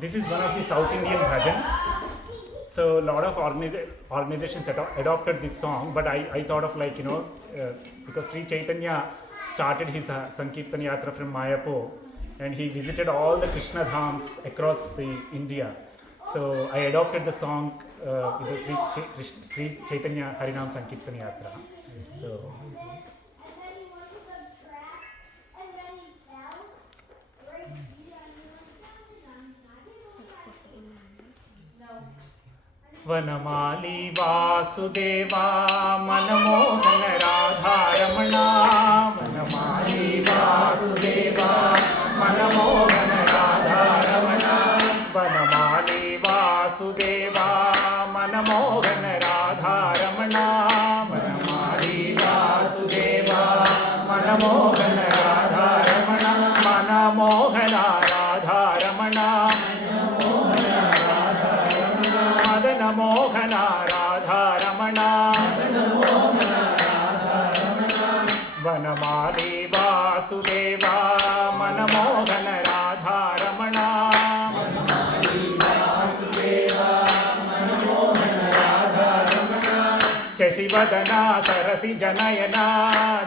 this is one of the South Indian bhajan. So a lot of organizations adopted this song, but I thought of because Sri Chaitanya started his Sankirtan Yatra from Mayapur, and he visited all the Krishna dhams across the India. So I adopted the song with the Sri Chaitanya Harinam Sankirtan Yatra. So Vanamali Vasudeva Manamohan Radharamana. Vanamali Vasudeva Manamohan Radharamana. Vanamali Vasudeva Manamohan Radharamana. Vanamali Vasudeva Manamohan Radharamana. Manamohan Radharamana. Mohan Radha Ramana. Vanamali Vasudeva Manamohan Radha Ramana. Shashivadana Sarasi Janayana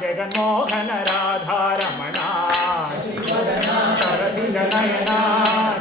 Jaganmohan Radha Ramana. Sarasi Janayana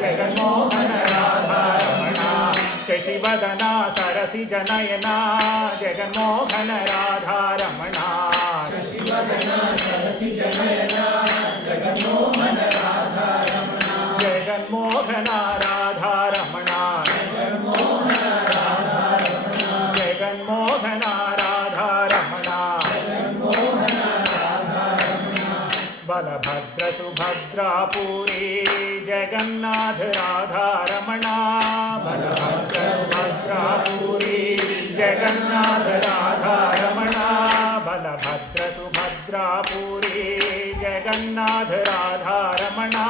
Jaganmohan Radha Ramana. Shashivadana Sarasi Janayana Jaganmohan Radha Ramana. Shashivadana Sarasi Janayana Jaganmohan Radha Ramana. Jaganmohan Radha Ramana. Jaganmohan Radha Ramana. Balabhadra Subhadra Puri Jagannath Radha Ramana. Balabhadra Subhadra Puri Jagannath Radha Ramana. Balabhadra Subhadra Puri Jagannath Radha Ramana.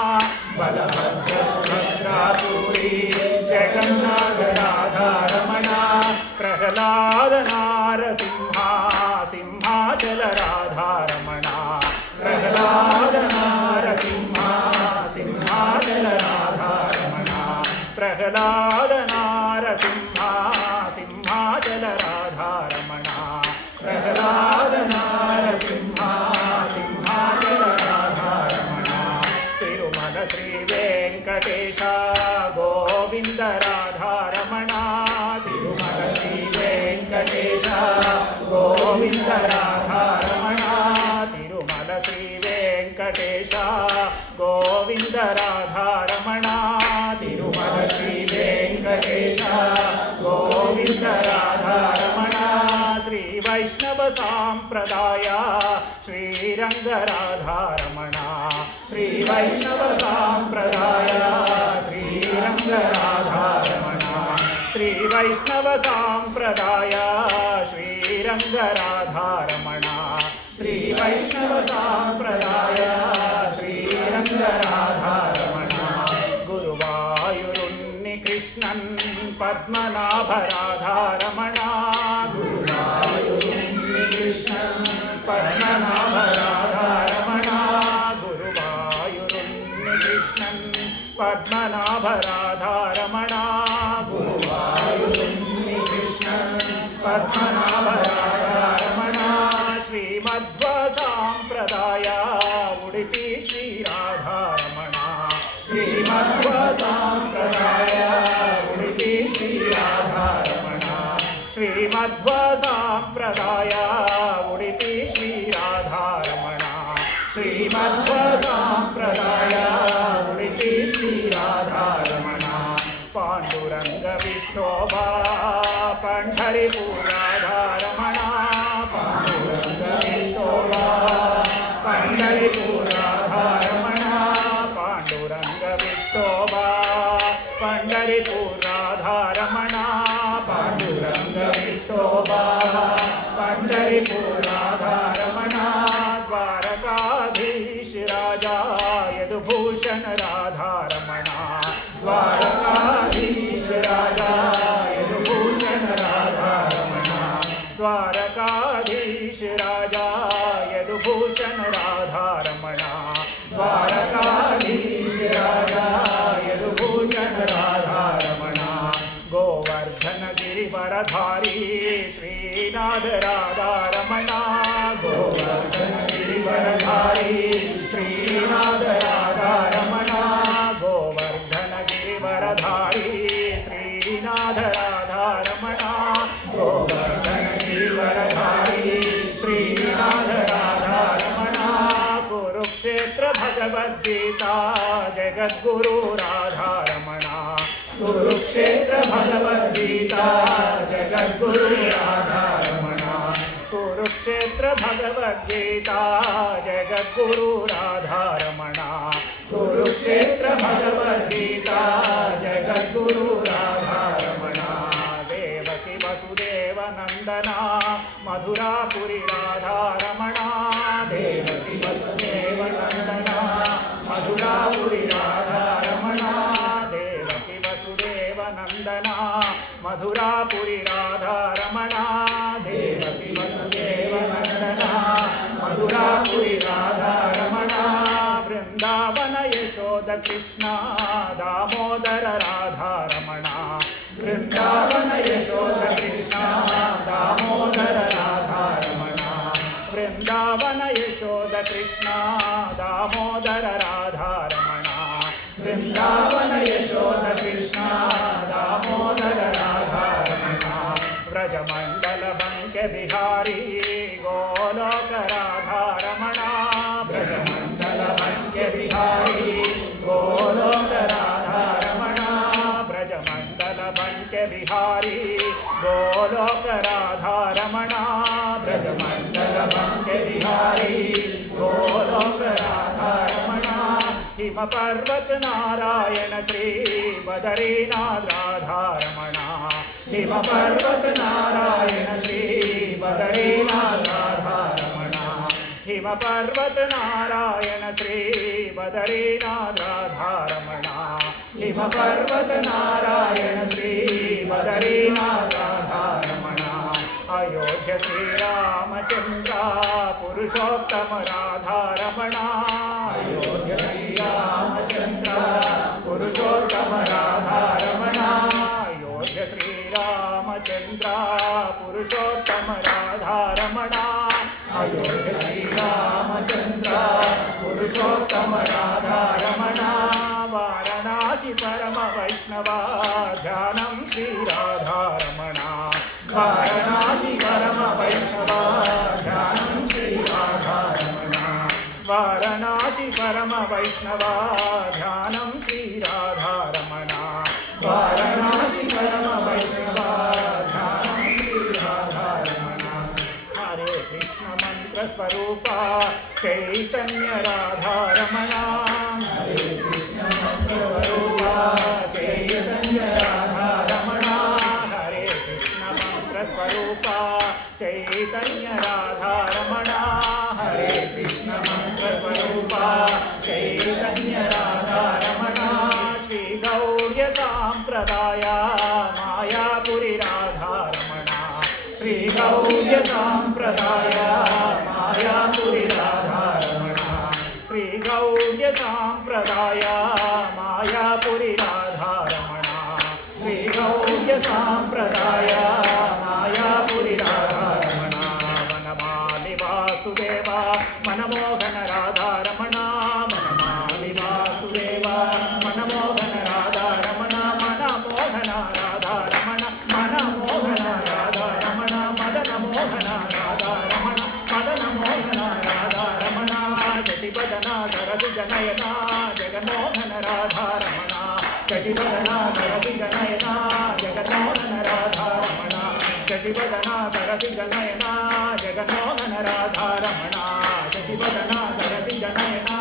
Balabhadra Subhadra Puri Jagannath Radha Ramana. Prahlada Narasimha Simhachala Radha Ramana. Prahlada Narasimha Simhachala Radha Ramana. Prahlada Narasimha Simhachala Radha Ramana. Prahlada Narasimha Simhachala Radha Ramana. Tirumala Sri Venkatesha Govinda Radha Ramana. Tirumala Sri Venkatesha Govinda Radha Ramana. Tirumala Sri Venkatesha Govinda Radha Ramana. Tirumala Sri Venkatesha Govinda Radha Ramana. Sri Vaishnava Sampradaya Sri Ranga Radha Ramana. Sri Vaishnava Sampradaya Sri Ranga Radha Ramana. Sri Vaishnava Sampradaya Sri Ranga Radha Ramana. Sri Vaishnava Sampradaya Sri Ranga Radha Ramana. Guruvayurunni Krishnan Padmanabha Radha Ramana. Guruvayurunni Krishnan Padmanabha Radha Ramana. Guruvayurunni Krishnan Padmanabha Radha Ramana. Guruvayurunni Krishnan Padmanabha Radha Ramana. Sri Madhva Sampradaya Udupi Sri Radha Ramana. Sri Madhva Sampradaya Udupi Sri Radha Ramana. Sri Madhva Sampradaya Udupi Sri Radha Ramana. Sri Madhva Sampradaya Udupi Sri Radha Ramana. Panduranga Vithoba Pandharipur Radha Ramana. Panduranga Vithoba Pandharipur Radha Ramana. Panduranga Vithoba Pandharipur Radha Ramana. Panduranga Vithoba Pandharipur Radha Ramana. Dwarakadhish Raja Yadubhushan Radha Ramana. Dwarakadhish Raja Yadubhushan Radha Ramana. Dwarakadhish Raja Yadubhushan Radha Ramana. Dwarakadhish Raja Yadubhushan Radha Girivardhari Shrinath Radha Ramana Govardhan Girivardhari Shrinath Radha Ramana Govardhan Girivardhari Shrinath Radha Ramana Govardhan Girivardhari Shrinath Radha Ramana Kurukshetra Bhagavad Gita Jagadguru Radha Ramana Kurukshetra Bhagavad Gita Jagadguru Radha Ramana Kurukshetra Bhagavad Gita Jagadguru Radha Ramana Kurukshetra Bhagavad Gita Jagadguru Radha Ramana Devaki Vasudev Nandana Madhurapuri Radha Ramana Devaki Vasudev Nandana Madhurapuri Radha Ramana Devaki Vasudev Nandana Madhurapuri Radha Ramana Devaki Vasudev Nandana Madhurapuri Radha Ramana Vrindavan Yashoda Krishna Damodar Radha Ramana Vrindavan Yashoda Krishna Damodar Radha Ramana Vrindavan Yashoda Krishna Damodar Radha Ramana Vrindavan Yashoda Krishna Damodar Radha Ramana Vrajmandal बंके Bihari Golok Radha Ramana Vrajmandal बंके Bihari Golok Radha Ramana Vrajmandal बंके Bihari Golok Radha Ramana Vrajmandal बंके Bihari Golok Radha Ramana him पर्वत Narayan Shri Badrinath Radha Ramana him पर्वत Narayan Shri Badrinath Radha Ramana him पर्वत Narayan Shri Badrinath Radha Ramana him पर्वत नारायण श्री बदरीनाथ राधा रमणा अयोध्या श्री रामचंद्र पुरुषोत्तम राधा रमणा अयोध्या श्री रामचंद्र पुरुषोत्तम राधा रमणा अयोध्या श्री रामचंद्र पुरुषोत्तम राधा रमणा अयोध्या श्री रामचंद्र पुरुषोत्तम राधा रमणा वाराणसी परम वैष्णवा ध्यानं श्री राधा रमणा वाराणसी परम वैष्णवा ध्यानं श्री राधा रमणा वाराणसी परम वैष्णवा ध्यानं श्री राधा रमणा वाराणसी परम वैष्णवा ध्यानं श्री राधा रमणा हरे कृष्ण मंत्र स्वरूपा चैतन्य राधा रमणा हरे कृष्ण मंत्र स्वरूपा चैतन्य राधा रमणा हरे कृष्ण मंत्र स्वरूपा चैतन्य राधा रमणा हरे कृष्ण मंत्र स्वरूपा चैतन्य राधा रमणा श्री गौर्य सांप्रदाय मायापुरी राधा रमणा श्री गौर्य सांप्रदाय मायापुरी राधा रमणा श्री गौर्य सांप्रदाय मायापुरी राधा रमणा श्री गौर्य सांप्रदाय मायापुरी राधा रमणा वनमालि वासुदेव मनमोहन राधा रमणा मनमालि वासुदेव मनमोहन राधा रमणा मनमोहन राधा रमणा मनमोहन राधा रमणा मदन मोहन राधा रमणा मदन मोहन राधा रमणा जटिबदना धरति जनयना जगन्मोहन राधा रमणा जटिबदना धरति जनयना जगन्मोहन राधा रमणा जटिबदना धरति जनयना जगन्मोहन राधा रमणा जटिबदना धरति जनयना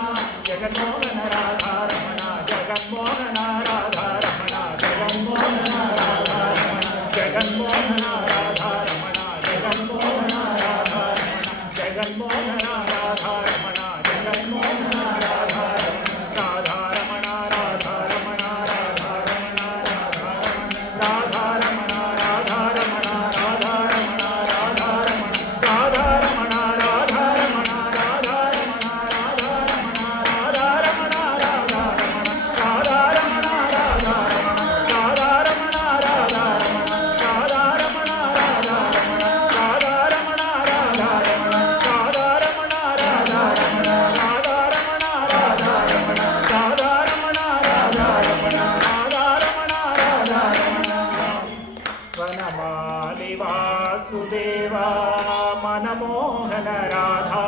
जगन्मोहन राधा रमणा जगन्मोहन राधा रमणा जगन्मोहन राधा रमणा जगन्मोहन राधा रमणा जगन्मोहन राधा रमणा जगन्मोहन राधा रमणा जगन्मोहन राधा रमणा राधा रमणा राधा रमणा राधा रमणा राधा रमणा राधा रमणा राधा रमणा राधा रमणा राधा रमणा राधा रमणा राधा रमणा राधा रमणा राधा रमणा राधा रमणा राधा रमणा मनमोहन राधा